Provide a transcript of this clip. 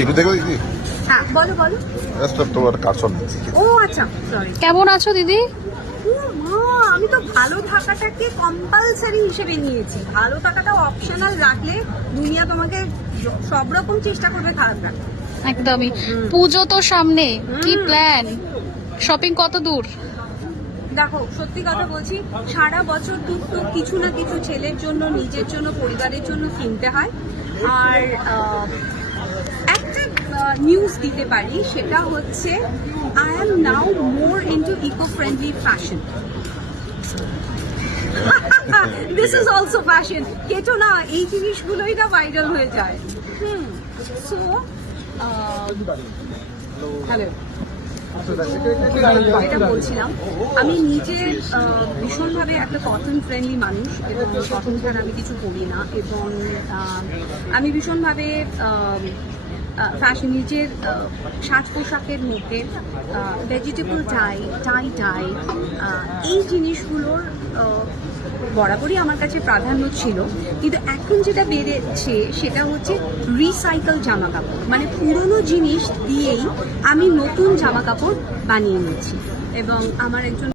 একটু দেখো দিদি। হ্যাঁ বলো বলো। তোমার কার্টন। ও আচ্ছা সরি। কেমন আছো দিদি? মা আমি তো ভালো থাকাটাকে কম্পালসারি হিসেবে নিয়েছি। ভালো থাকাটা অপশনাল রাখলে দুনিয়া তোমাকে সব রকম চেষ্টা করবে খারাপ রাখতে। একদমই। পুজো তো সামনে, কি প্ল্যান? শপিং কত দূর? দেখো সত্যি কথা বলছি, সারা বছর তো কিছু না কিছু ছেলের জন্য, নিজের জন্য, পরিবারের জন্য কিনতে হয়। আর একটা নিউজ দিতে পারি, সেটা হচ্ছে I am now more into eco friendly fashion. This is also fashion. কেটো না এই জিনিসগুলোই না ভাইরাল হয়ে যায়। সো হ্যালো, যেটা বলছিলাম, আমি নিজে ভীষণভাবে একটা কটন ফ্রেন্ডলি মানুষ এবং কটন ছাড়া আমি কিছু করি না। এবং আমি ভীষণভাবে ফ্যাশন, নিজের সাজ পোশাকের মধ্যে ভেজিটেবল টাই এই জিনিসগুলোর বরাবরই আমার কাছে প্রাধান্য ছিল। কিন্তু এখন যেটা বেড়েছে সেটা হচ্ছে রিসাইকেল জামা কাপড়, মানে পুরনো জিনিস দিয়েই আমি নতুন জামা কাপড় বানিয়ে নিচ্ছি। এবং আমার একজন